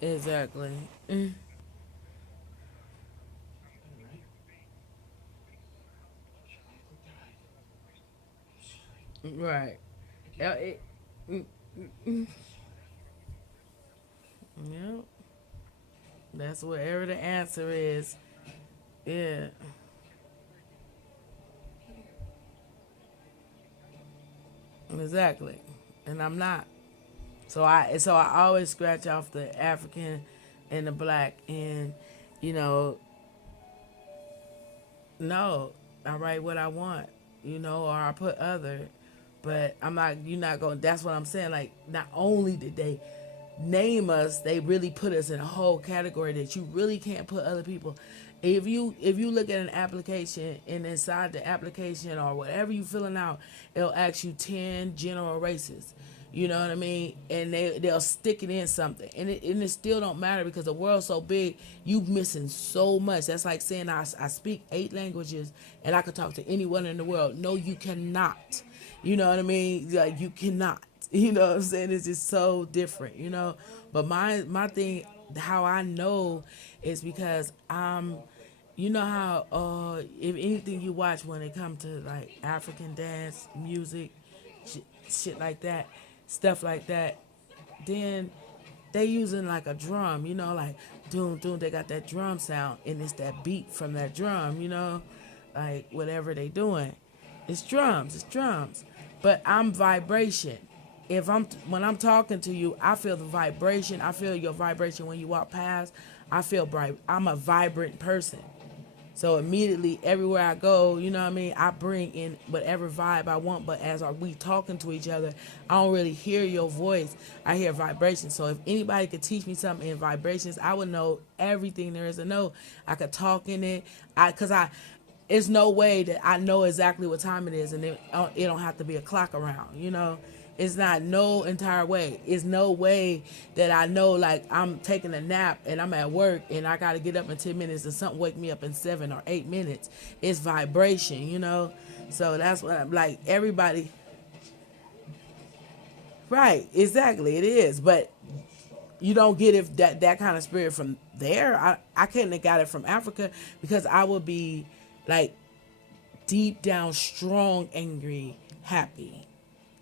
Exactly. Mm. Right. Mm, yeah. That's whatever the answer is. Yeah. Exactly. And I'm not. So I always scratch off the African and the black, and you know, no, I write what I want, or I put other, but I'm not. You're not going. That's what I'm saying. Like, not only did they name us, they really put us in a whole category that you really can't put other people. If you look at an application, and inside the application or whatever you filling out, it'll ask you 10 general races. You know what I mean? And they'll stick it in something, and it still don't matter because the world's so big. You missing so much. That's like saying I speak 8 languages and I could talk to anyone in the world. No, you cannot. You know what I mean? Like, you cannot. You know what I'm saying? It's just so different. But my thing, how I know, is because you know how if anything you watch when it comes to like African dance music, shit like that, stuff like that, then they using like a drum, like doom doom. They got that drum sound, and it's that beat from that drum, like whatever they doing, it's drums, it's drums. But I'm vibration. If I'm When I'm talking to you, I feel the vibration. I feel your vibration when you walk past. I feel bright. I'm a vibrant person. So immediately, everywhere I go, you know what I mean, I bring in whatever vibe I want. But as are we talking to each other, I don't really hear your voice. I hear vibrations. So if anybody could teach me something in vibrations, I would know everything there is to know. I could talk in it. Cause it's no way that I know exactly what time it is, and it don't have to be a clock around. It's not no entire way. It's no way that I know, like, I'm taking a nap and I'm at work and I got to get up in 10 minutes and something wake me up in 7 or 8 minutes. It's vibration. So that's what I'm like, everybody. Right, exactly, it is. But you don't get it, that kind of spirit from there. I couldn't have got it from Africa because I would be like deep down, strong, angry, happy.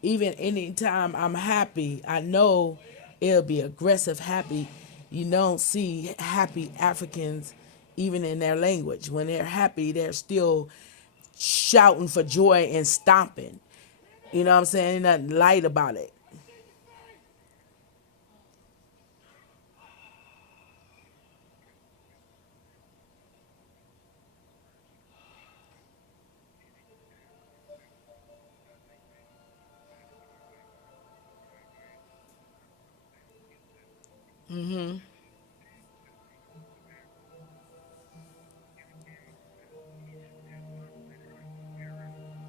Even anytime I'm happy, I know it'll be aggressive happy. You don't see happy Africans even in their language. When they're happy, they're still shouting for joy and stomping. You know what I'm saying? Ain't nothing light about it.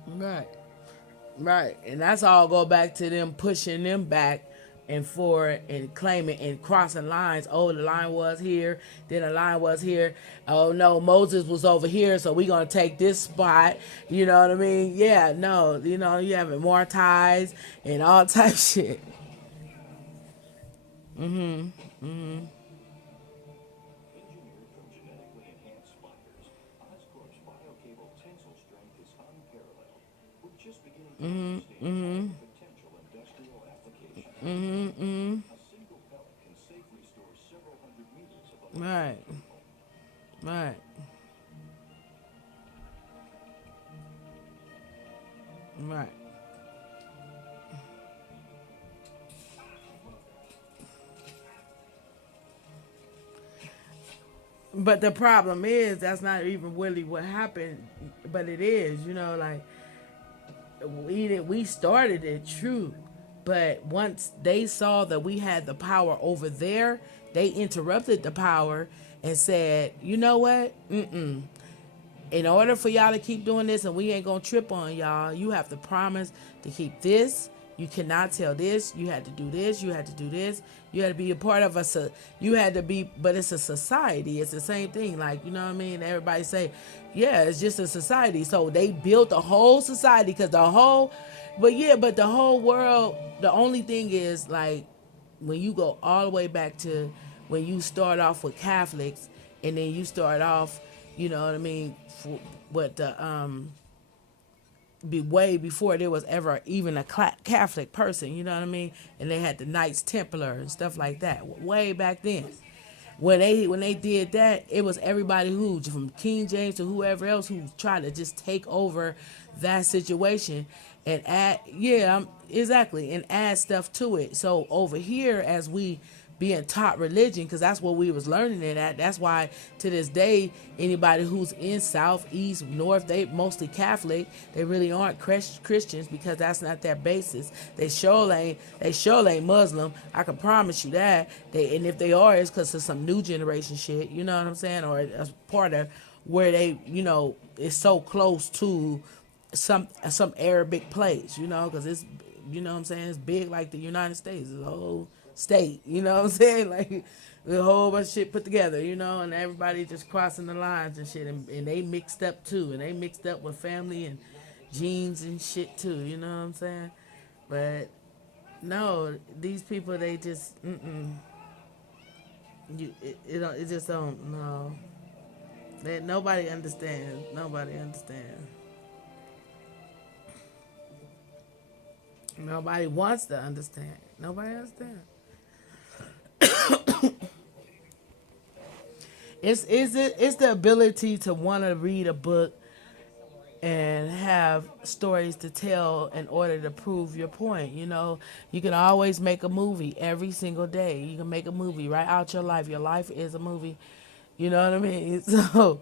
Right. Right. And that's all go back to them pushing them back and forward and claiming and crossing lines. Oh, the line was here, then the line was here. Oh no, Moses was over here, so we're gonna take this spot. You know what I mean? Yeah, no, you having more ties and all type shit. Right. Right. Right. But the problem is that's not even really what happened, but it is, like we started it, true, but once they saw that we had the power over there, they interrupted the power and said, you know what? In order for y'all to keep doing this and we ain't gonna trip on y'all, you have to promise to keep this. You cannot tell this. You had to do this. You had to do this. You had to be a part of us. You had to be, but it's a society. It's the same thing. Like, you know what I mean? Everybody say, yeah, it's just a society. So they built a whole society because but the whole world, the only thing is like, when you go all the way back to when you start off with Catholics and then you start off, you know what I mean, for what the be way before there was ever even a Catholic person, you know what I mean? And they had the Knights Templar and stuff like that way back then. When they did that, it was everybody who from King James to whoever else who tried to just take over that situation and add exactly and add stuff to it. So over here, as we being taught religion, because that's what we was learning it at. That's why to this day, anybody who's in South, East, North, they mostly Catholic. They really aren't Christians because that's not their basis. They sure ain't Muslim. I can promise you that. And if they are, it's because of some new generation shit. You know what I'm saying? Or a part of where they, it's so close to some Arabic place. Because it's, what I'm saying, it's big like the United States. It's a whole state, you know what I'm saying? Like a whole bunch of shit put together, and everybody just crossing the lines and shit, and they mixed up too, and they mixed up with family and genes and shit too, you know what I'm saying? But no, these people, they just it just don't know. Nobody understands. Nobody understands. Nobody wants to understand. Nobody understands. It's the ability to want to read a book and have stories to tell in order to prove your point. You can always make a movie every single day. You can make a movie right out your life. Your life is a movie. You know what I mean? So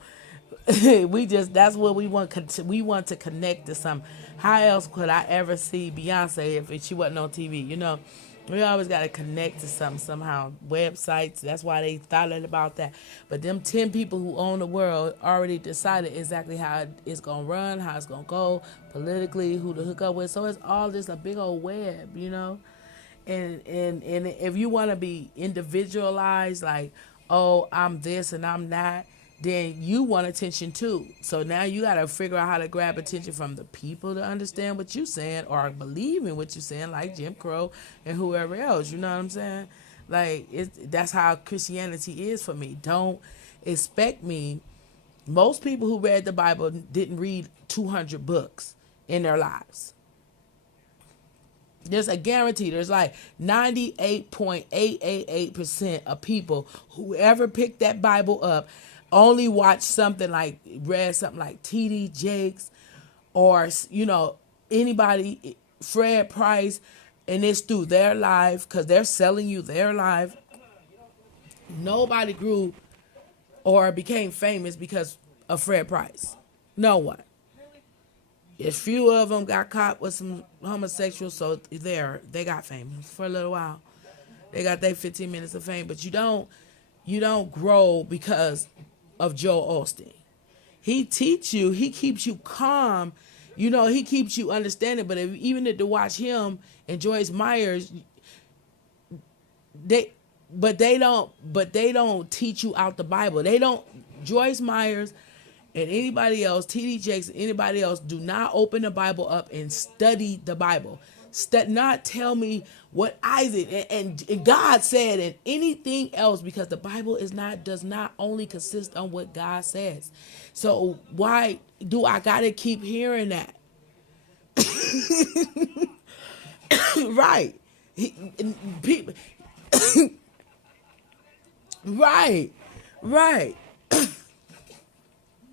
that's what we want. We want to connect to something. How else could I ever see Beyonce if she wasn't on TV? We always got to connect to something somehow. Websites, that's why they thought about that. But them 10 people who own the world already decided exactly how it's going to run, how it's going to go, politically, who to hook up with. So it's all just a big old web, And if you want to be individualized, like, oh, I'm this and I'm that, then you want attention too. So now you got to figure out how to grab attention from the people to understand what you're saying or believe in what you're saying, like Jim Crow and whoever else. You know what I'm saying? Like, that's how Christianity is for me. Don't expect me. Most people who read the Bible didn't read 200 books in their lives. There's a guarantee. There's like 98.888% of people who ever picked that Bible up only read something like T.D. Jakes or, anybody, Fred Price, and it's through their life because they're selling you their life. Nobody grew or became famous because of Fred Price. No one. A few of them got caught with some homosexuals, so they got famous for a little while. They got their 15 minutes of fame, but you don't grow because of Joel Osteen. He teach you, he keeps you calm, he keeps you understanding. But even to watch him and Joyce Myers, they don't teach you out the Bible. They don't. Joyce Myers and anybody else, T.D. Jakes, anybody else, do not open the Bible up and study the Bible. Not tell me what Isaac and God said and anything else, because the Bible does not only consist on what God says. So why do I gotta keep hearing that? Right. People. Right.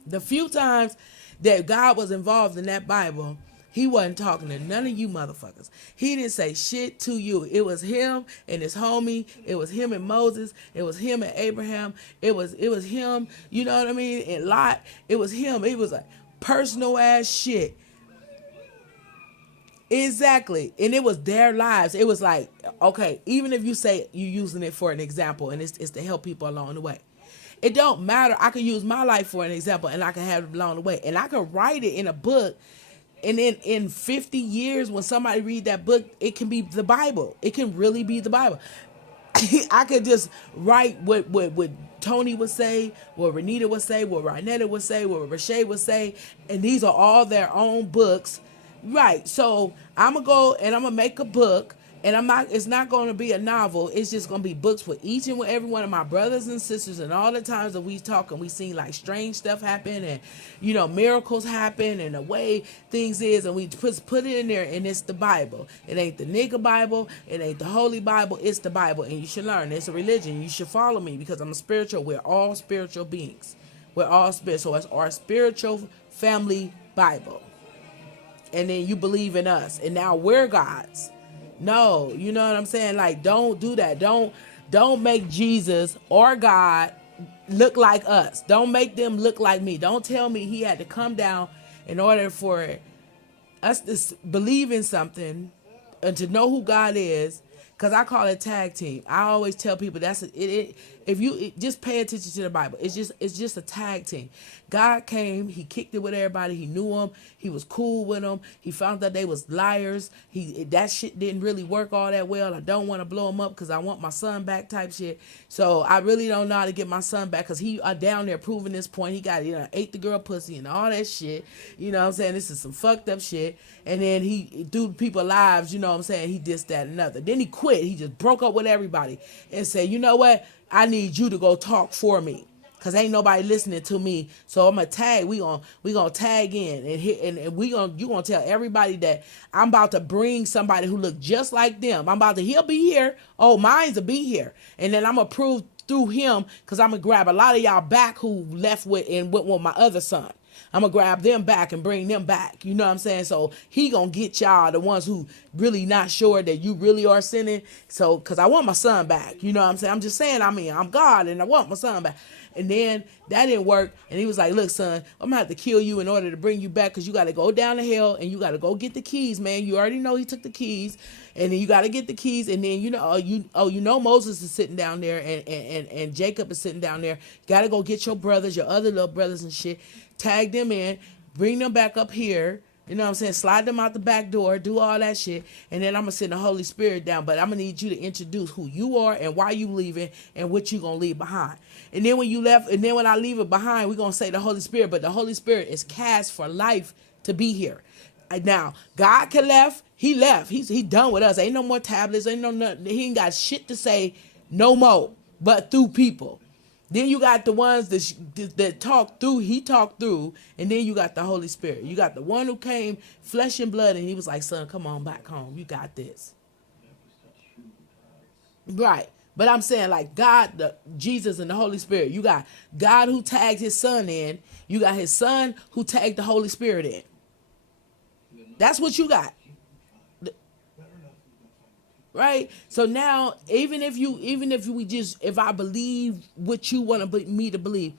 The few times that God was involved in that Bible, he wasn't talking to none of you motherfuckers. He didn't say shit to you. It was him and his homie. It was him and Moses. It was him and Abraham. It was him, you know what I mean? And Lot. It was him. It was like personal ass shit. Exactly. And it was their lives. It was like, okay, even if you say you're using it for an example and it's to help people along the way. It don't matter. I can use my life for an example and I can have it along the way. And I can write it in a book. And then in 50 years, when somebody read that book, it can be the Bible. It can really be the Bible. I could just write what Tony would say, what Renita would say, what Rynetta would say, what Rashay would say. And these are all their own books. Right. So I'm going to go and I'm going to make a book. And it's not going to be a novel. It's just going to be books for each and every one of my brothers and sisters. And all the times that we talk and we see like strange stuff happen and, miracles happen and the way things is. And we put it in there, and it's the Bible. It ain't the nigga Bible. It ain't the Holy Bible. It's the Bible. And you should learn. It's a religion. You should follow me because I'm a spiritual. We're all spiritual beings. We're all spiritual. So it's our spiritual family Bible. And then you believe in us. And now we're God's. No, you know what I'm saying? Like, don't do that. Don't make Jesus or God look like us. Don't make them look like me. Don't tell me he had to come down in order for us to believe in something and to know who God is. Because I call it tag team. I always tell people if you just pay attention to the Bible, it's just a tag team. God came, he kicked it with everybody. He knew them. He was cool with them. He found that they was liars. That shit didn't really work all that well. I don't want to blow him up because I want my son back type shit. So I really don't know how to get my son back because he down there proving this point. He got, ate the girl pussy and all that shit. You know what I'm saying? This is some fucked up shit. And then he threw people lives, you know what I'm saying? He did that and another. Then he quit. He just broke up with everybody and said, you know what? I need you to go talk for me. Cause ain't nobody listening to me, so I'm gonna tag. We gonna tag in, and you gonna tell everybody that I'm about to bring somebody who look just like them. He'll be here. Oh, mine's will be here, and then I'm gonna prove through him, cause I'm gonna grab a lot of y'all back who left with my other son. I'm gonna grab them back and bring them back. You know what I'm saying? So he gonna get y'all, the ones who really not sure that you really are sinning. So, cause I want my son back. You know what I'm saying? I'm just saying, I'm God and I want my son back. And then that didn't work. And he was like, look, son, I'm gonna have to kill you in order to bring you back. Cause you got to go down to hell and you got to go get the keys, man. You already know he took the keys, and then you got to get the keys. And then, Moses is sitting down there and Jacob is sitting down there. Got to go get your brothers, your other little brothers and shit. Tag them in, bring them back up here. You know what I'm saying? Slide them out the back door, do all that shit. And then I'm going to send the Holy Spirit down. But I'm going to need you to introduce who you are and why you leaving and what you going to leave behind. And then when I leave it behind, we're going to say the Holy Spirit. But the Holy Spirit is cast for life to be here. Now, God he left. He's done with us. Ain't no more tablets. Ain't no nothing. He ain't got shit to say no more, but through people. Then you got the ones that talk through, he talked through, and then you got the Holy Spirit. You got the one who came flesh and blood, and he was like, son, come on back home. You got this. Right. But I'm saying like God, Jesus and the Holy Spirit. You got God who tagged his son in. You got his son who tagged the Holy Spirit in. That's what you got. Right? So now, if I believe what you want me to believe,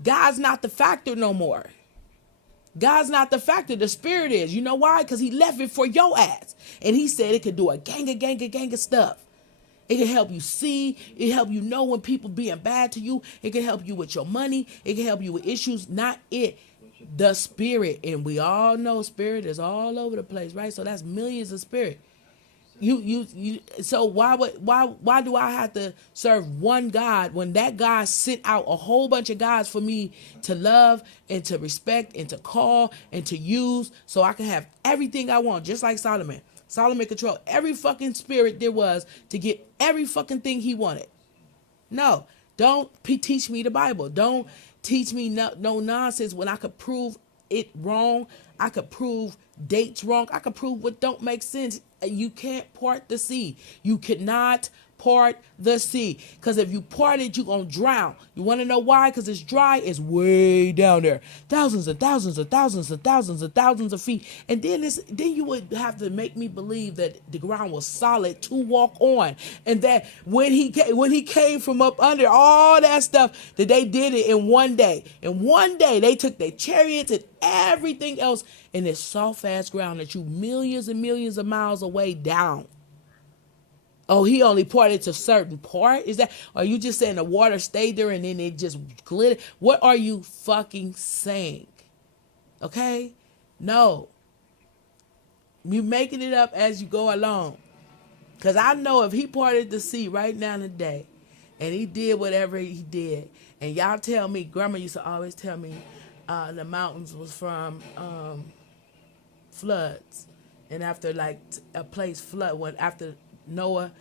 God's not the factor no more. God's not the factor. The Spirit is. You know why? Because he left it for your ass. And he said it could do a gang of stuff. It can help you see. It can help you know when people being bad to you. It can help you with your money. It can help you with issues. Not it. The Spirit. And we all know Spirit is all over the place, right? So that's millions of spirit. So why do I have to serve one God when that God sent out a whole bunch of gods for me to love and to respect and to call and to use so I can have everything I want, just like Solomon. Solomon controlled every fucking spirit there was to get every fucking thing he wanted. No, don't teach me the Bible. Don't teach me no nonsense when I could prove it wrong. I could prove dates wrong. I could prove what don't make sense. You can't part the sea. You cannot part the sea. Because if you part it, you're going to drown. You want to know why? Because it's dry. It's way down there. Thousands and thousands and thousands and thousands and thousands of feet. And then you would have to make me believe that the ground was solid to walk on. And that when he came from up under all that stuff, that they did it in one day. In one day, they took their chariots and everything else in this soft ass ground that you millions and millions of miles away down. Oh, he only parted to certain part? Is that, are you just saying the water stayed there and then it just glittered? What are you fucking saying? Okay? No. You making it up as you go along. Because I know if he parted the sea right now today and he did whatever he did, and y'all tell me, Grandma used to always tell me the mountains was from floods. And after like a place flood, when after Noah,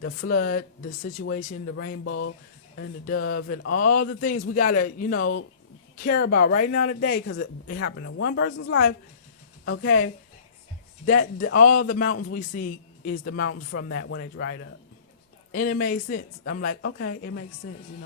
the flood, the situation, the rainbow, and the dove, and all the things we gotta, care about right now today, because it happened in one person's life. Okay, all the mountains we see is the mountains from that when it dried up, and it made sense. I'm like, okay, it makes sense. It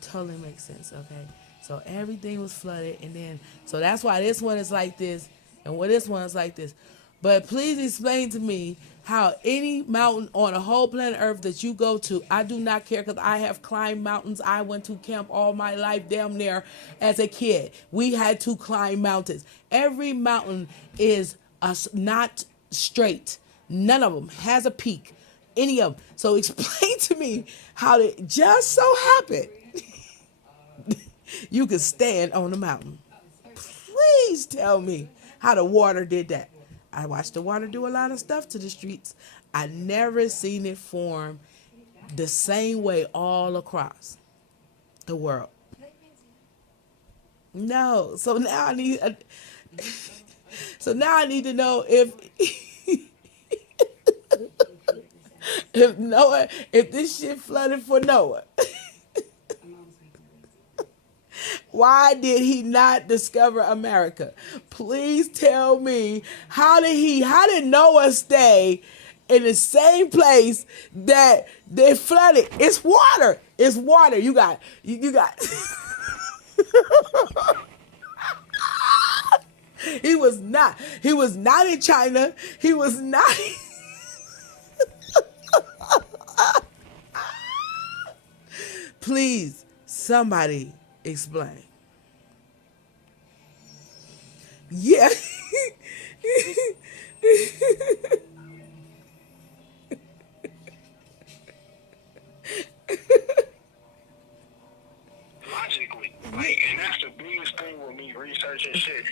totally makes sense. Okay, so everything was flooded, and then so that's why this one is like this, and what this one is like this. But please explain to me how any mountain on a whole planet Earth that you go to, I do not care, because I have climbed mountains. I went to camp all my life damn near as a kid. We had to climb mountains. Every mountain is not straight. None of them has a peak. Any of them. So explain to me how it just so happened you could stand on the mountain. Please tell me how the water did that. I watched the water do a lot of stuff to the streets. I never seen it form the same way all across the world. No. So now I need to know if if this shit flooded for Noah. Why did he not discover America? Please tell me, how did Noah stay in the same place that they flooded? It's water. It's water. You got. He was not in China. He was not. Please, somebody explain. Yeah. Logically, and that's the biggest thing with me researching shit,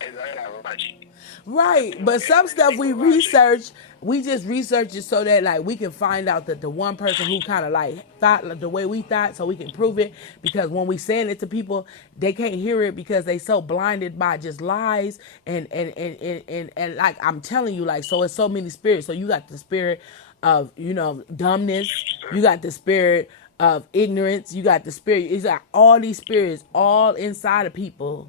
is I gotta logic. Right, but some stuff we research, we just research it so that like we can find out that the one person who kind of like thought like, the way we thought, so we can prove it. Because when we saying it to people, they can't hear it because they so blinded by just lies and like I'm telling you, like, so it's so many spirits. So you got the spirit of dumbness, you got the spirit of ignorance, you got the spirit. It's like all these spirits all inside of people.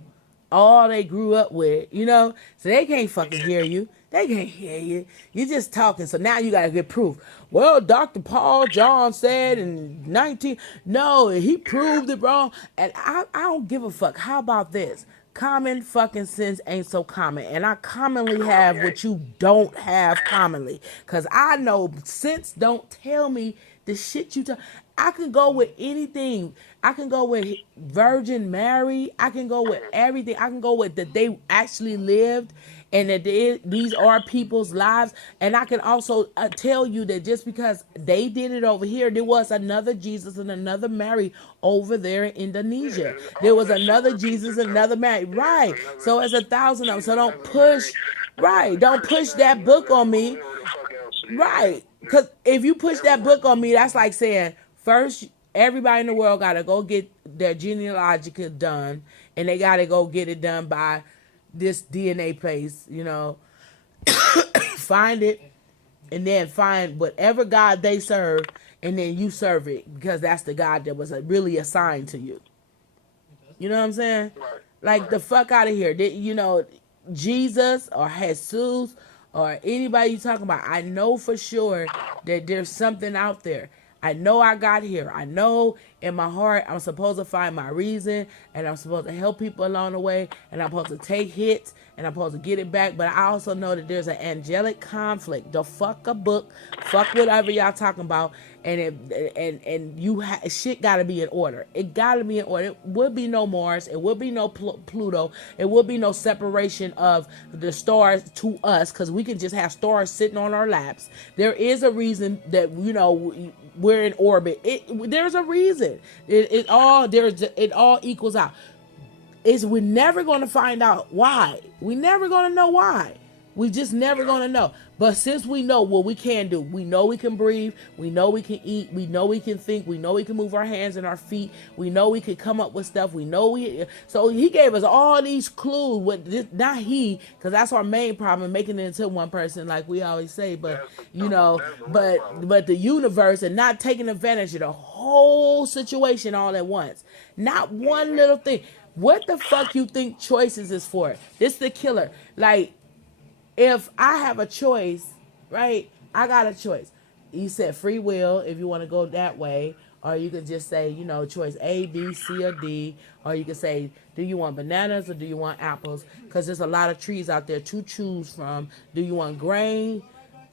All they grew up with, so they can't fucking hear you. They can't hear you. You're just talking. So now you gotta get proof. Well, Dr. Paul John said in 19, no, he proved it wrong. And I don't give a fuck. How about this? Common fucking sense ain't so common. And I commonly have what you don't have commonly. Cause I know sense don't tell me the shit you tell. I can go with anything. I can go with Virgin Mary. I can go with everything. I can go with that they actually lived and that these are people's lives. And I can also tell you that just because they did it over here, there was another Jesus and another Mary over there in Indonesia. There was another Jesus and another Mary. Right. So it's 1,000 of them. So don't push. Right. Don't push that book on me. Right. Because if you push that book on me, that's like saying, first, everybody in the world got to go get their genealogical done, and they got to go get it done by this DNA place, find it, and then find whatever God they serve, and then you serve it, because that's the God that was really assigned to you. You know what I'm saying? Like, the fuck out of here. Jesus or Jesus or anybody you talking about, I know for sure that there's something out there. I know I got here. I know in my heart I'm supposed to find my reason, and I'm supposed to help people along the way, and I'm supposed to take hits, and I'm supposed to get it back. But I also know that there's an angelic conflict. The fuck a book, fuck whatever y'all talking about, and shit gotta be in order. It gotta be in order. It would be no Mars. It would be no Pluto. It would be no separation of the stars to us, because we can just have stars sitting on our laps. There is a reason that we're in orbit. There's a reason. It all equals out. We're never going to find out why. We're never going to know why. We just never gonna know. But since we know what we can do, we know we can breathe, we know we can eat, we know we can think, we know we can move our hands and our feet, we know we can come up with stuff, we know we. So he gave us all these clues. With this, not he, because that's our main problem, making it into one person, like we always say. But but the universe, and not taking advantage of the whole situation all at once. Not one little thing. What the fuck you think choices is for? This the killer. Like, if I have a choice, right? I got a choice. You said free will if you want to go that way, or you could just say, choice A, B, C, or D, or you could say, do you want bananas or do you want apples? Because there's a lot of trees out there to choose from. Do you want grain?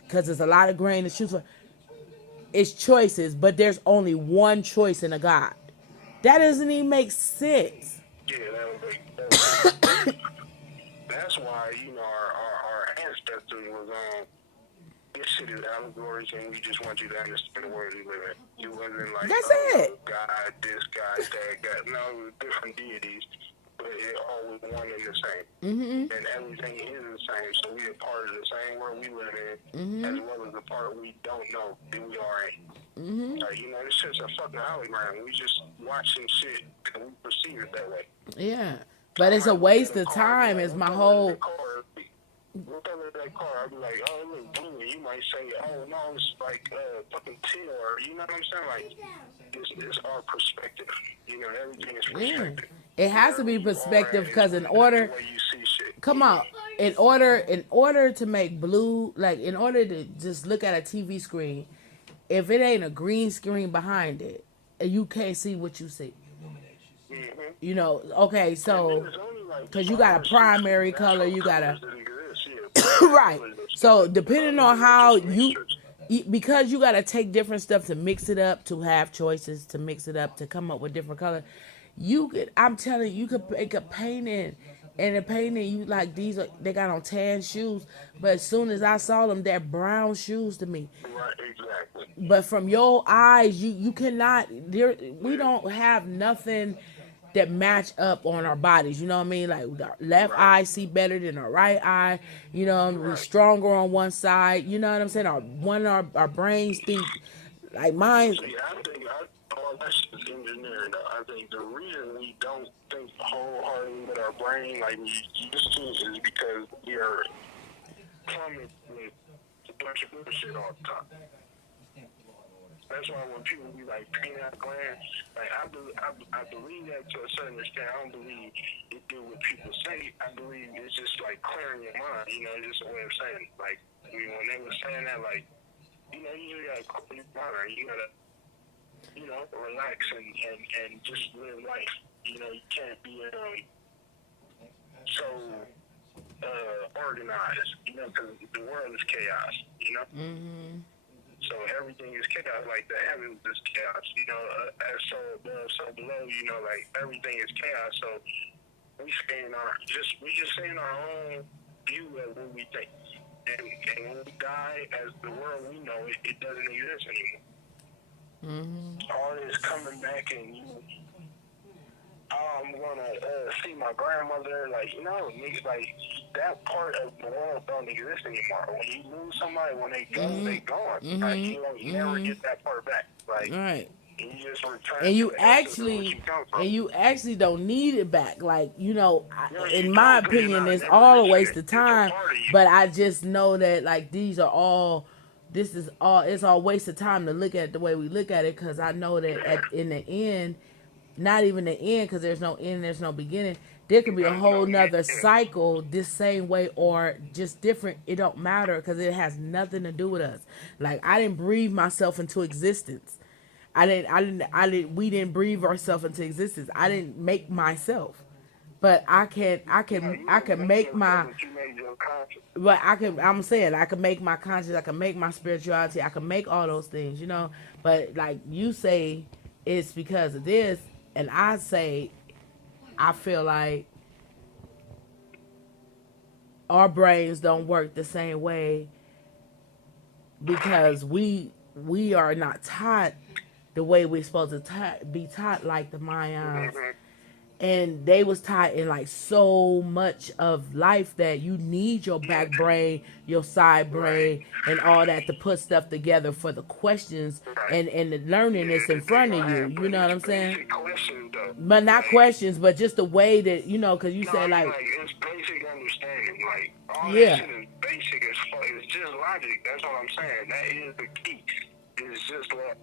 Because there's a lot of grain to choose from. It's choices, but there's only one choice in a God. That doesn't even make sense. Yeah, that was that's why, our ancestors was this shit is allegories, and we just want you to understand the world we live in. You wasn't like, that's it. God, this guy, that guy. No, it was different deities, but it all was one and the same. Mm-hmm. And everything is the same, so we are part of the same world we live in, as well as the part we don't know that we are in. This shit's a fucking hologram. We just watching shit, and we perceive it that way. Yeah. But it's a waste of time, is my whole. Look at that car, I'd be like, oh, it looks blue. And you might say, oh, no, it's like fucking teal, or you know what I'm saying? Like, it's our perspective. Everything is perspective. Yeah. It has to be perspective, because in order. Come on. In order to make blue, like, in order to just look at a TV screen, if it ain't a green screen behind it, you can't see what you see. Okay, so, because you got a primary color, you got a. Right. So depending on how because you got to take different stuff to mix it up, to have choices, to mix it up, to come up with different color. I'm telling you could make a painting, and the painting, you like, they got on tan shoes, but as soon as I saw them, they're brown shoes to me. Right, exactly. But from your eyes, you cannot. We don't have nothing that match up on our bodies, you know what I mean? Like, our left eye see better than our right eye, we're stronger on one side, you know what I'm saying? Our brains think, like mine. See, I think all that shit is engineering, though. I think the reason we don't think wholeheartedly with our brain like we used to is because we are coming with a bunch of bullshit all the time. That's why when people be like pineal gland, like I believe that to a certain extent. I don't believe it do what people say. I believe it's just like clearing your mind. It's just a way of saying it. Like when they were saying that, like you just gotta clear your mind. You gotta relax and just live life. You can't be so organized. Because the world is chaos. So everything is chaos, like the heavens is chaos, as so above, so below, like everything is chaos. So we just stay in our own view of what we think. And when we die, as the world we know it, it doesn't exist anymore. All this coming back and I'm gonna see my grandmother, like, niggas, like, that part of the world don't exist anymore. When you lose somebody, when they go, they gone. Like, you never get that part back. Like, right. You just return and you actually don't need it back. Like, in my opinion, it's all a waste of time. But I just know that, like, it's all waste of time to look at it the way we look at it, because I know that in the end, not even the end, because there's no end, there's no beginning. There could be a whole nother cycle this same way or just different. It don't matter, because it has nothing to do with us. Like, I didn't breathe myself into existence. We didn't breathe ourselves into existence. I didn't make myself. But I can make my. But I'm saying I can make my conscience. I can make my spirituality. I can make all those things, But like you say, it's because of this. And I say, I feel like our brains don't work the same way because we are not taught the way we're supposed to be taught, like the Mayans and they was taught in like so much of life that you need your back brain, your side Right. brain, and all that to put stuff together for the questions Right. and the learning Yeah, that's in they front of gonna you. have, You but know what it's I'm saying? basic questions though. But not Like, questions, but just the way that because you no, I said mean, like, like, it's basic understanding. Like, all that yeah, shit is basic as fuck. It's just logic. That's what I'm saying. That is the key.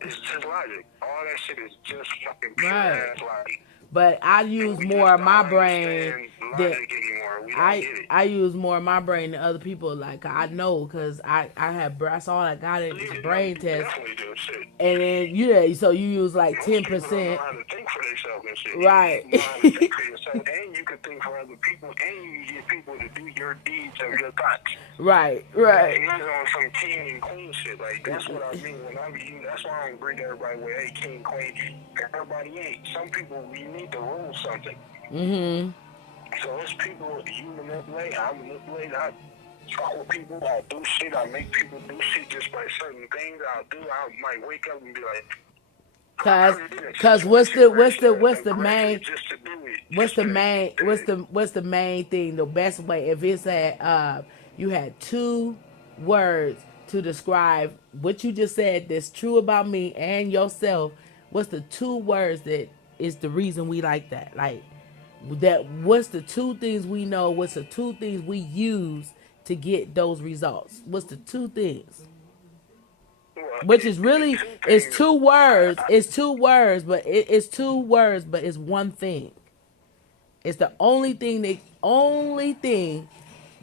It's just logic. All that shit is just fucking pure right. ass logic. But I And use we more just of my don't brain understand than logic anymore. We don't I get it. I use more of my brain than other people. Like I know, cause I have that's all I got in Yeah, no, brain you test. definitely do. Shit. And then so you use like Most people don't know 10%, how to think for themselves and shit. You need right? to know how to think for yourself, and you can think for other people, and you can get people to do your deeds of your thoughts. Right, That right. is on some king and queen shit. Like, that's what I mean when I mean. That's why I don't bring everybody with, hey, king, queen. Everybody ain't. Some people, you need to rule something. Mhm. So it's people you manipulate, I manipulate, I talk with people, I do shit, I make people do shit just by certain things I might wake up and be like, Cause what's the main just to do it, what's the main what's the main thing, the best way, if it's you had two words to describe what you just said that's true about me and yourself, what's the two words that is the reason we like that, like that, what's the two things we know, what's the two things we use to get those results, what's the two things, which is the really, two it's things, two words, it's two words, but it's one thing. It's the only thing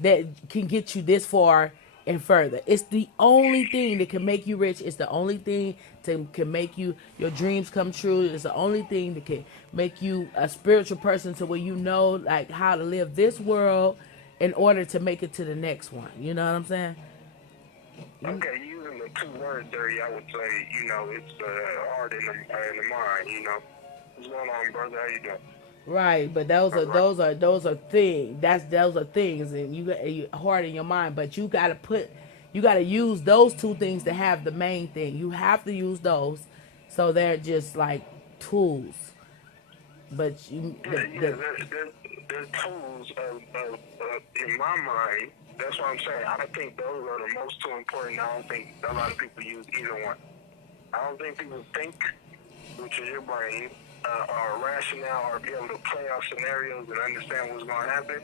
that can get you this far and further. It's the only thing that can make you rich. It's the only thing that can make your dreams come true. It's the only thing that can make you a spiritual person to where you know like how to live this world in order to make it to the next one. You know what I'm saying? okay, using the two word theory, I would say, it's the heart and the mind, What's going on, brother? How you doing? Right, but those All are right. things. Those are things, and you got your heart in your mind. But you got to use those two things to have the main thing. You have to use those, so they're just like tools. But Yeah, the tools in my mind, that's what I'm saying. I think those are the most two important. I don't think a lot of people use either one. I don't think people think, which is your brain, or rationale, or be able to play out scenarios and understand what's going to happen.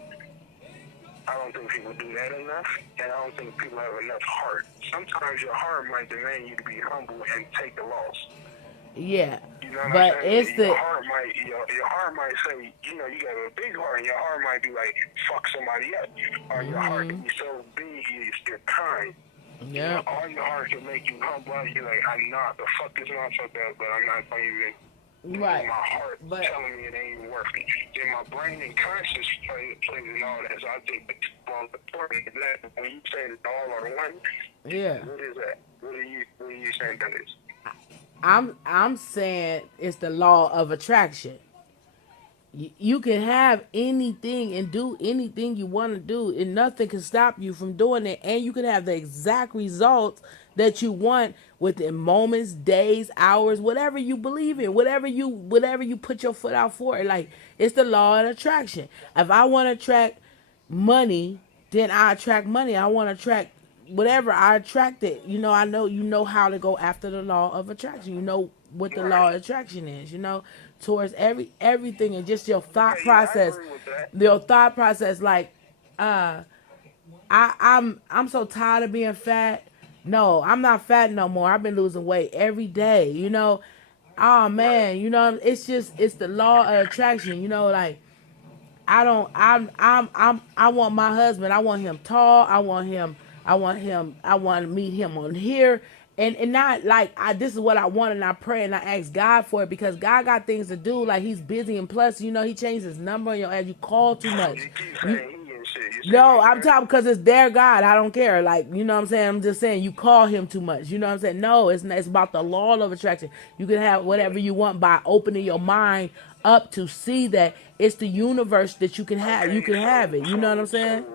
I don't think people do that enough, and I don't think people have enough heart. Sometimes your heart might demand you to be humble and take the loss. yeah, You know what I'm but it's saying? the Your heart might say, you got a big heart, and your heart might be like, fuck somebody up. Or your heart can be so big, you're kind. yeah, All your heart can make you humble. You're like, I'm not the fuck this motherfucker up, but I'm not going to even. right, My heart but telling me it ain't even worth it. Then my brain and conscience plays in all that. So I think the most important is that when you say that all are one, yeah. what is that? What are you saying that is? I'm saying it's the law of attraction. You can have anything and do anything you want to do, and nothing can stop you from doing it. And you can have the exact results that you want within moments, days, hours, whatever you believe in, whatever you put your foot out for. Like, it's the law of attraction. If I want to attract money, then I attract money. I want to attract whatever, I attract it. I know how to go after the law of attraction. You know what the law of Right. attraction is, towards everything, and just your thought Okay, yeah, I process. agree with that. Your thought process, like, I'm so tired of being fat. No, I'm not fat no more. I've been losing weight every day, Oh Right. man, it's the law of attraction, like, I don't. I want my husband. I want him tall. I want him. I want to meet him on here, and not like this is what I want, and I pray and I ask God for it, because God got things to do. Like, he's busy, and plus, he changed his number on your ass. You call too much. You keep You saying he and shit. You see what no, I'm I'm saying? talking because it's their God. I don't care. Like, you know what I'm saying? I'm just saying you call him too much. You know what I'm saying? No, it's not, it's about the law of attraction. You can have whatever you want by opening your mind up to see that it's the universe that you can have. You Okay, can have it. You know what I'm saying?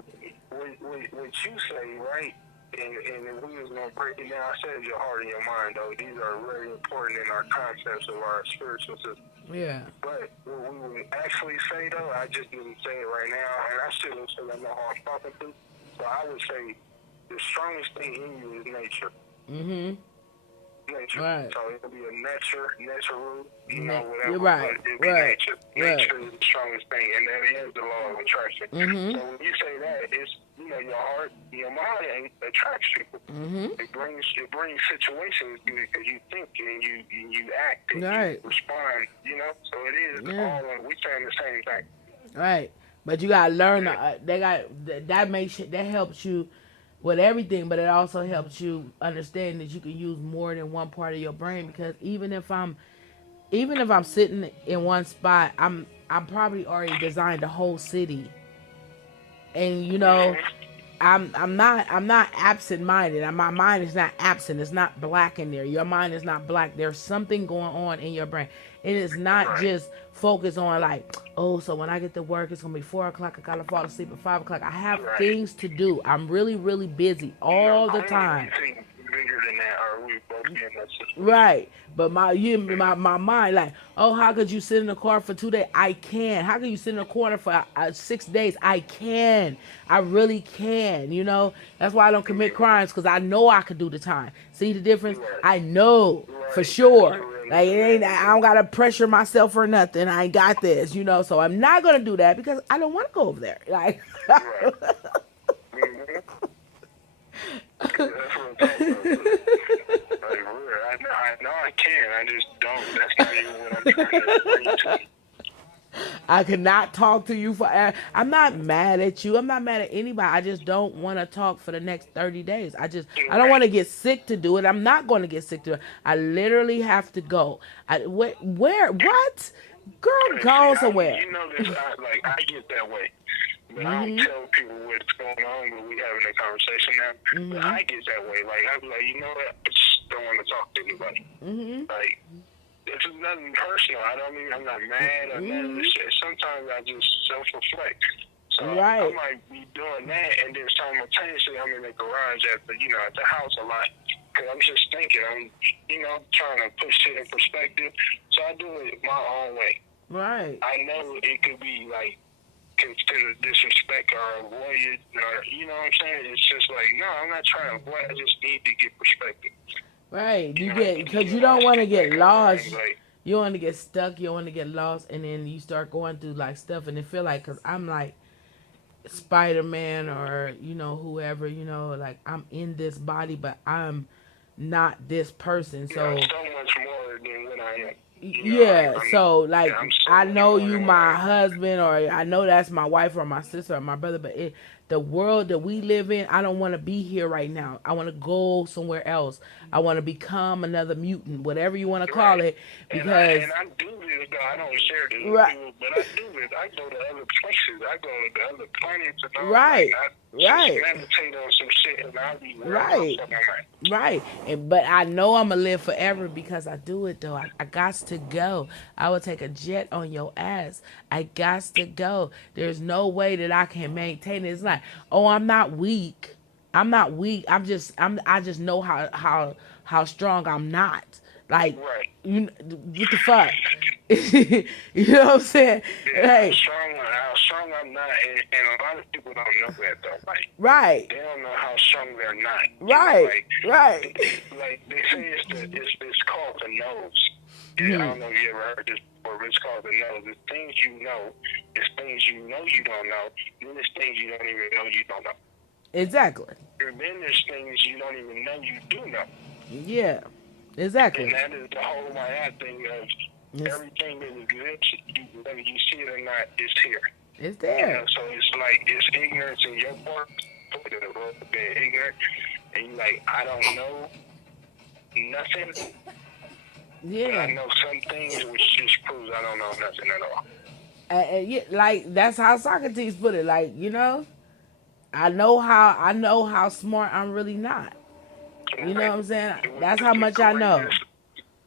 what you say, right, And if we was gonna break it down, I said your heart and your mind, though. These are very important in our concepts of our spiritual system. Yeah. But what we would actually say, though, I just didn't say it right now, and I shouldn't, so I know how I'm talking to. So I would say the strongest thing in you is nature. Mm-hmm. Nature. Right. So it'll be a natural, you know, whatever. You're right. But it'll be Right. nature. Right. Nature is the strongest thing, and that is the law of attraction. Mm-hmm. So when you say that, it's, you know, your heart, your mind attracts people. Mm-hmm. It brings situations because you think and you act and Right. you respond. You know, so it is all. We saying the same thing. Right. But you gotta learn. That helps you with everything, but it also helps you understand that you can use more than one part of your brain, because even if I'm sitting in one spot, I'm probably already designed a whole city. And you know, I'm not absent minded. My mind is not absent. It's not black in there. Your mind is not black. There's something going on in your brain. It is not just focused on like, oh, so when I get to work, it's gonna be 4 o'clock. I gotta fall asleep at 5 o'clock. I have things to do. I'm really, really busy all the time. Bigger than that, or we both be in that situation. Right. But my mind, like, oh, how could you sit in the car for 2 days? I can. How could you sit in the corner for 6 days? I can. I really can. You know, that's why I don't commit crimes, because I know I could do the time. See the difference? I know for sure. Like, it ain't. I don't gotta pressure myself or nothing. I ain't got this. You know, so I'm not gonna do that because I don't want to go over there. Like. That's what I'm talking about. Like, I know I can. I just don't. That's not even what I'm trying to bring to you. I cannot talk to you for. I'm not mad at you. I'm not mad at anybody. I just don't want to talk for the next 30 days. I don't want to get sick to do it. I'm not going to get sick to it. I literally have to go. Where? What? Girl, go somewhere. You know this. I get that way. But I don't tell people what's going on, but we having a conversation now. But I get that way. Like, I be like, you know what? I just don't want to talk to anybody. Like, this is nothing personal. I'm not mad or none of this shit. Sometimes I just self-reflect. So I might be doing that, and then simultaneously I'm in the garage at the house a lot. Because I'm just thinking. I'm, trying to put shit in perspective. So I do it my own way. Right. I know it could be, like, considered disrespect or avoided, or, you know what I'm saying? It's just like, no, I'm not trying to avoid. I just need to get perspective. Right. Because you don't want to get lost. You don't want to get stuck. You don't want to get lost. And then you start going through, like, stuff. And it feel like, because I'm like Spider-Man or, whoever, like, I'm in this body, but I'm not this person. So, so much more than what I am. So like, I know you my husband, or I know that's my wife or my sister or my brother, but the world that we live in, I don't want to be here right now. I want to go somewhere else. I want to become another mutant, whatever you want to call it, because and I do this, though. I don't share this with people, but I do this. I go to other places. I go to the other planets and all. Right. I just meditate on some shit, and I'll be right. But I know I'm gonna live forever because I do it, though. I got to go. I will take a jet on your ass. I got to go. There's no way that I can maintain it. It's like, oh, I'm not weak. I just know how strong I'm not. Like, what the fuck? You know what I'm saying? Yeah, how strong I'm not, and a lot of people don't know that, though. Like, they don't know how strong they're not. Right. Like, they say it's called the nose. I don't know if you ever heard this before, but it's called the nose. It's things you know. It's things you know you don't know. Then there's things you don't even know you don't know. Exactly. And then there's things you don't even know you do know. Yeah. Exactly. And that is the whole thing of everything that exists, whether you see it or not, is here. It's there. So it's like, it's ignorance in your part, being ignorant, and you're like, I don't know nothing. Yeah. But I know some things, which just proves I don't know nothing at all. Like, that's how Socrates put it. Like, I know how smart I'm really not. You know what I'm saying? That's how much I know.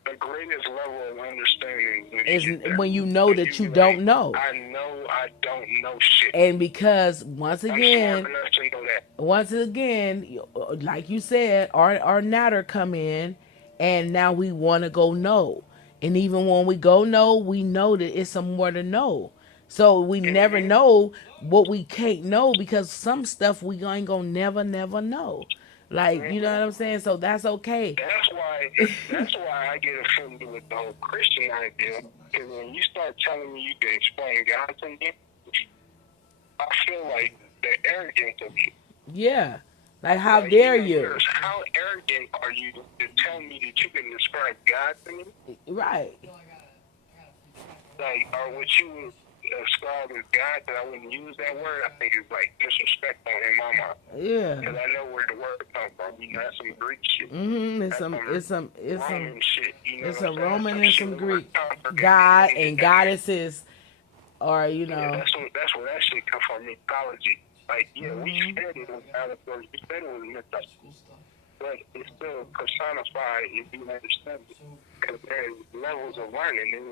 The greatest level of understanding is when you know that you don't know. I know I don't know shit. And because once again, I'm smart enough to know that. once again, like you said, our natter come in, and now we want to go no. And even when we go no, we know that it's some more to know. So we never know what we can't know because some stuff we ain't gonna never know. Like, you know what I'm saying? So that's okay. That's why I get offended with the whole Christian idea. Because when you start telling me you can explain God to me, I feel like the arrogance of you. Yeah. Like, how dare you? How arrogant are you to tell me that you can describe God to me? Right. Like, or what you would ascribe as God, that I wouldn't use that word, I think is like disrespectful in my mind. Yeah. Because I know where the word comes from. You know, that's some Greek shit. It's some Roman shit. You know it's what some I'm saying? Roman Some and shit some we Greek were God and goddesses, or Yeah, that's where that shit come from, mythology. Like, yeah, we said it was allegory, we said it was mythology, but it's still personified if you understand it. Because there's levels of learning. It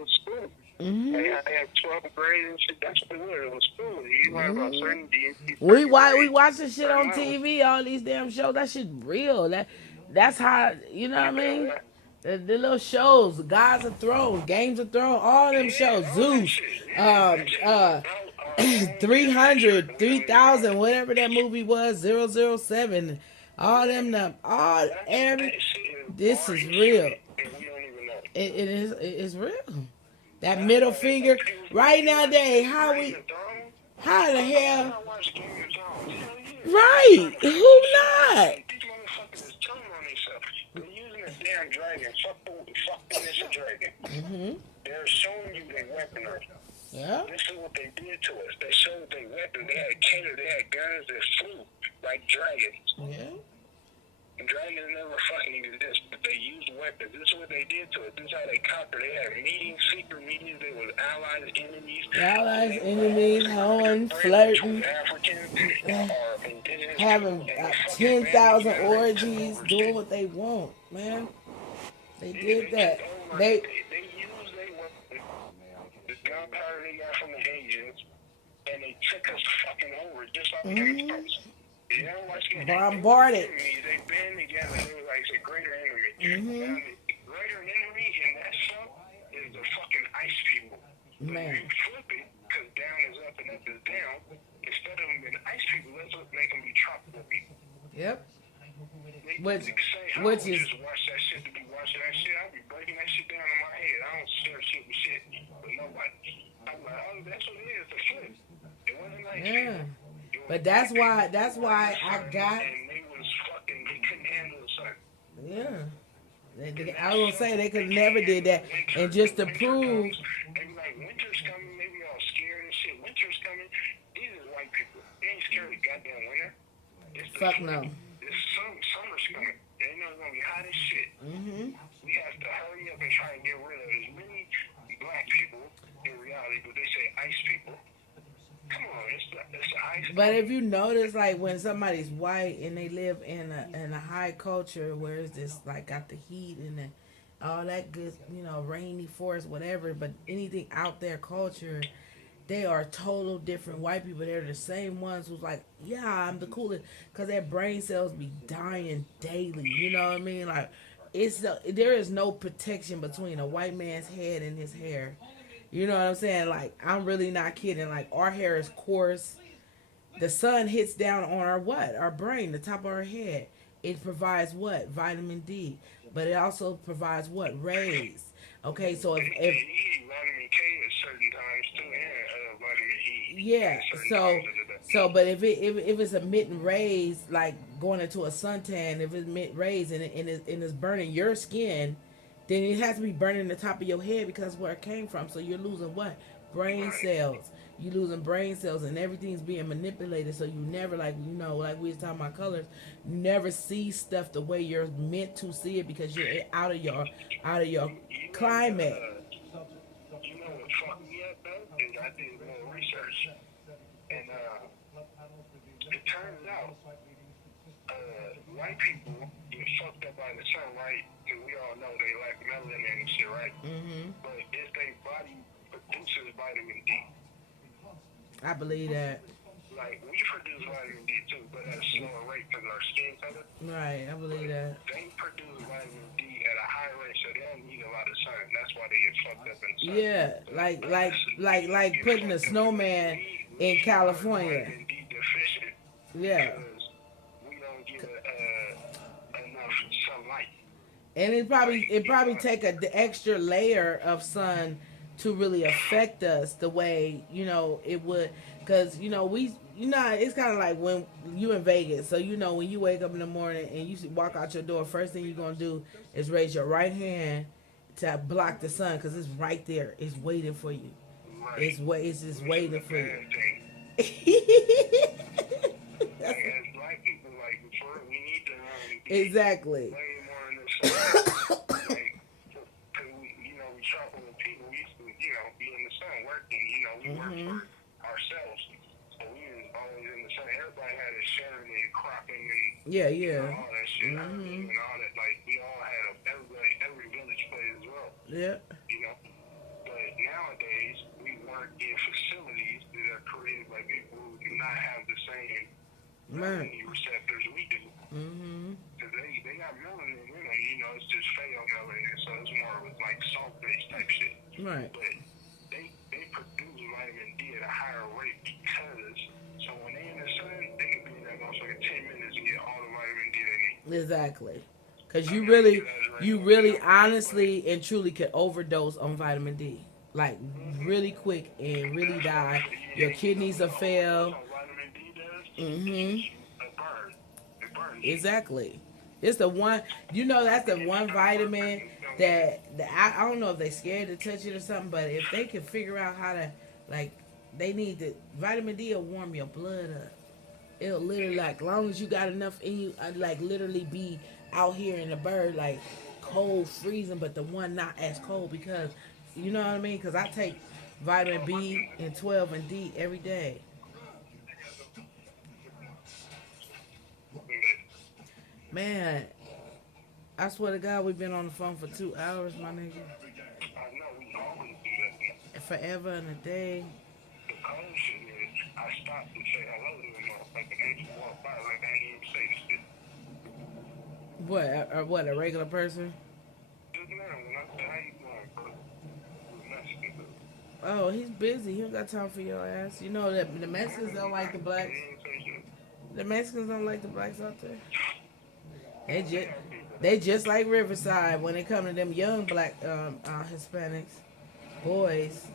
was school. Like, I had 12th grade and shit. That's what it was. It was school. You learn about certain deities. we watch this shit on TV, all these damn shows. That shit real. That's how, you know what I mean? The little shows, Gods of Thrones, Games of Thrones, all them shows, Zeus, 300, 3000, whatever that movie was, 007, all them, this is real. It's real. That middle finger, right nowadays, how the hell, right, who not? Damn dragon, fucking this dragon. They're showing you their weaponry. Yeah. This is what they did to us. They showed their weapons. They had cannon, they had guns that flew like dragons. Yeah. Dragons never fucking exist, but they used weapons. This is what they did to us. This is how they conquered. They had meetings, secret meetings. They were allies, enemies, hoeing, flirting, having 10,000 orgies, doing what they want, man. They did that. They used their weapons, the gunpowder they got from the Asians, and they took us fucking over just like you know, bombarded. They've been together. They were like a greater enemy. Now, the greater enemy in that show is the fucking ice people. Man. You flip it, because down is up and up is down. Instead of them being ice people, let's make them be tropical people. Yep. Which is just watch that shit to be watching that shit. I'll be breaking that shit down in my head. I don't share shit with shit with nobody. I'm like, oh, that's what it is. The flip. It wasn't like yeah. But that's why I got. And they couldn't handle the sun. Yeah. I was gonna say they could never did that, and just to prove. They be like, winter's coming. They be all scared and shit. Winter's coming. These are white people. They ain't scared of goddamn winter. Fuck no. Summer's coming. They know it's gonna be hot as shit. We have to hurry up and try and get rid of as many black people in reality, but they say ice people. Come on, it's ice. But if you notice, like when somebody's white and they live in a high culture where it's just like got the heat and all that good, you know, rainy forest, whatever. But anything out there culture, they are total different white people. They're the same ones who's like, yeah, I'm the coolest, because their brain cells be dying daily. You know what I mean? Like, there is no protection between a white man's head and his hair. You know what I'm saying? Like, I'm really not kidding. Like, our hair is coarse. The sun hits down on our what? Our brain, the top of our head. It provides what? Vitamin D. But it also provides what? Rays. Okay, so if vitamin K at certain times too, and vitamin E. Yeah, but if it's emitting rays, like going into a suntan, if it's emitting rays and it's burning your skin, then it has to be burning the top of your head because that's where it came from. So you're losing what? Brain cells. You're losing brain cells, and everything's being manipulated. So you never, like, you know, like we was talking about colors, you never see stuff the way you're meant to see it because you're out of your climate. You know what fucked me up though? Is I did more research, and it turns out white people get fucked up by the sun, right? Because we all know they lack melanin and shit, right? But it's their body produces vitamin D. I believe that. like we produce vitamin D too, but at a slower rate because our skin color. Right, I believe that. They produce vitamin D at a high rate, so they don't need a lot of sun. That's why they get fucked up in the sun. Yeah, like putting a snowman in California. Vitamin D deficient. Yeah. Because we don't get enough sunlight. And it probably take the extra layer of sun to really affect us the way it would, because it's kind of like when you in Vegas. So when you wake up in the morning and you walk out your door, first thing you're gonna do is raise your right hand to block the sun, because it's right there, it's waiting for you. Right. It's just waiting for you. As black people, like, before, we need to Exactly. way more in the sun. Like, because we travel with people, we used to, be in the sun working, we work for ourselves. So we was always in the sun. Everybody had a sharing and cropping and all that shit. And all that. Like, we all had every village played as well. Yeah. But nowadays, we work in facilities that are created by people who do not have the same receptors we do. Because they got melanin in it, it's just fail melanin, so it's more of like salt-based type shit. Right. But they produce vitamin D at a higher rate because, so when they in the sun, they can be in that motherfucker 10 minutes and get all the vitamin D they need. Exactly. Because you really honestly and truly could overdose on vitamin D. Like, really quick and really die. Your kidneys will fail. Vitamin D does? It burns. Exactly. It's the one, that's the one vitamin that I don't know if they scared to touch it or something, but if they can figure out how to, like, they need the vitamin D will warm your blood up. It'll literally, like, as long as you got enough in you, I'd like literally be out here in the bird, like, cold, freezing, but the one not as cold, because, you know what I mean? Because I take vitamin B and 12 and D every day. Man, I swear to God, we've been on the phone for 2 hours, my nigga. I know, we always do that. Forever and a day. The cold shit is, I stopped to say hello to the motherfucker, they just walk by like I ain't even say this shit. What, a regular person? Just now, when I said, how you doing, bro? Mexican. Oh, he's busy. He don't got time for your ass. You know that the Mexicans don't like the blacks. The Mexicans don't like the blacks out there. They just like Riverside when it comes to them young black Hispanics, boys.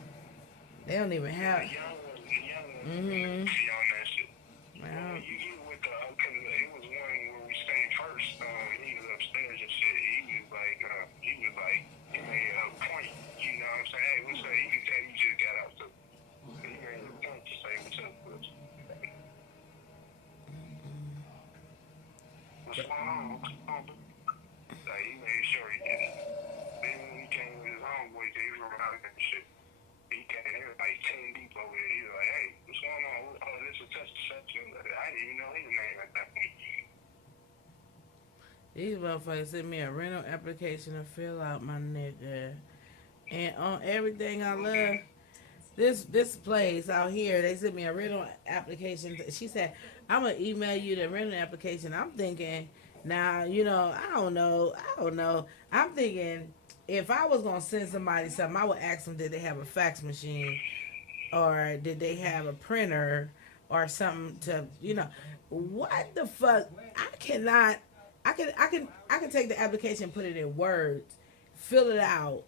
They don't even have. Wow. Wow. You get with the, cause it was one where we stayed first. He was upstairs and shit. He was like, he made a point. You know what I'm saying? Hey, what's up? You can tell you just got out. So he made a point to say what's up. What's going on? Like, he made sure he did it. Then when he came with his homeboy, he was around and shit. He came in like 10 deep over there. He was like, hey, what's going on? Oh, this is such and such. I didn't even know his name at that point. These motherfuckers sent me a rental application to fill out, my nigga. And on everything I love, this place out here, they sent me a rental application. She said, I'm going to email you the rental application. I'm thinking, now, I don't know. I'm thinking, if I was going to send somebody something, I would ask them, did they have a fax machine? Or did they have a printer? Or something to, what the fuck? I can take the application, put it in words, fill it out,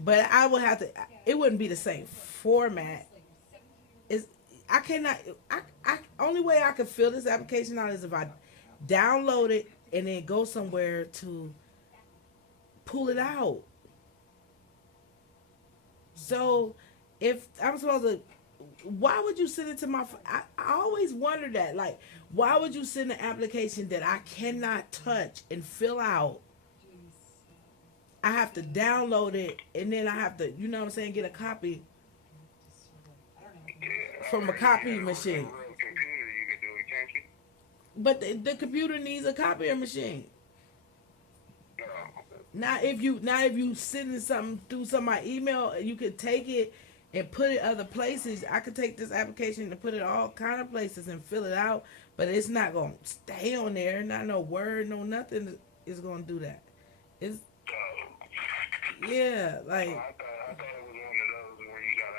but I would have to, it wouldn't be the same format. Only way I could fill this application out is if I download it and then go somewhere to pull it out. So if I'm supposed to, why would you send it to my, I always wonder that, like, why would you send an application that I cannot touch and fill out? I have to download it and then I have to, get a copy from a copy machine. But the computer needs a copy machine. Now if you sending something through my email, you could take it and put it other places. I could take this application and put it all kind of places and fill it out, but it's not gonna stay on there. Not no word, no nothing is gonna do that. It's yeah, So like I thought it was one of those where you gotta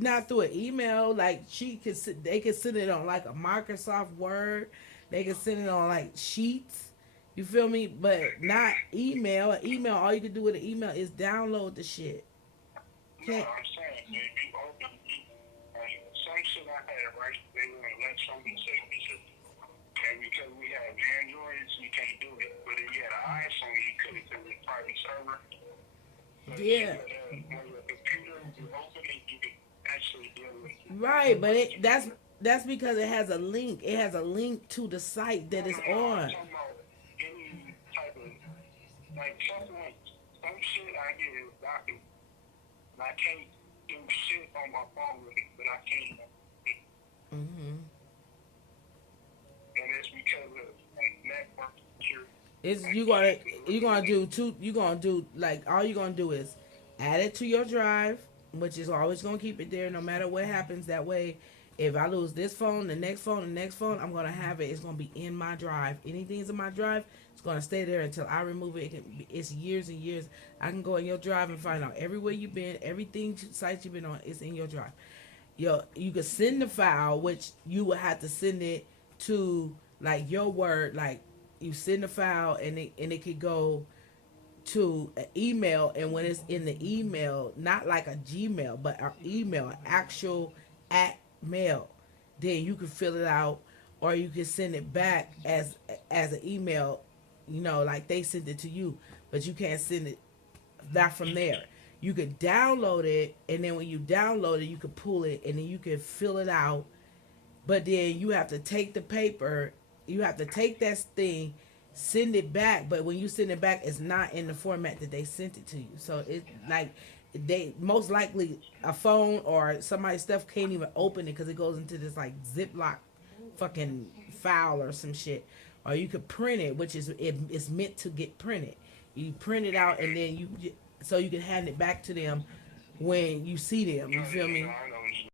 not through an email. Like she could, they could send it on like a Microsoft Word. They could send it on like sheets. You feel me? But not email. An email, all you can do with an email is download the shit. no, Can't. I'm saying if you open like some shit I had right, they wouldn't let some signatures. And because we have Androids, you can't do it. But if you had an iPhone, you could because it's a private server. But Yeah. on your computer, you open it, you can actually deal with it. Right, but that's because it has a link. It has a link to the site that it's I'm on. talking about any type of like something, some shit I get is document. I can't do shit on my phone with it, but I can. Mhm. And it's because of like network security. It's Like, you gonna do two. You gonna do like all you gonna do is add it to your drive, which is always gonna keep it there no matter what happens. That way, if I lose this phone, the next phone, the next phone, I'm gonna have it. It's gonna be in my drive. Anything's in my drive, it's gonna stay there until I remove it. It's years and years. I can go in your drive and find out everywhere you've been, everything sites you've been on is in your drive. You could send the file, which you would have to send it to like your Word, like you send the file and it could go to an email, and when it's in the email, not like a Gmail, but an email, an actual at mail, then you can fill it out, or you can send it back as an email, like they sent it to you, but you can't send it back from there. You could download it, and then when you download it, you could pull it, and then you can fill it out. But then you have to take the paper, you have to take that thing, send it back. But when you send it back, it's not in the format that they sent it to you. So it's like they most likely a phone or somebody's stuff can't even open it because it goes into this like Ziploc fucking file or some shit. Or you could print it, which is it's meant to get printed. You print it out and then so you can hand it back to them when you see them. You feel me? I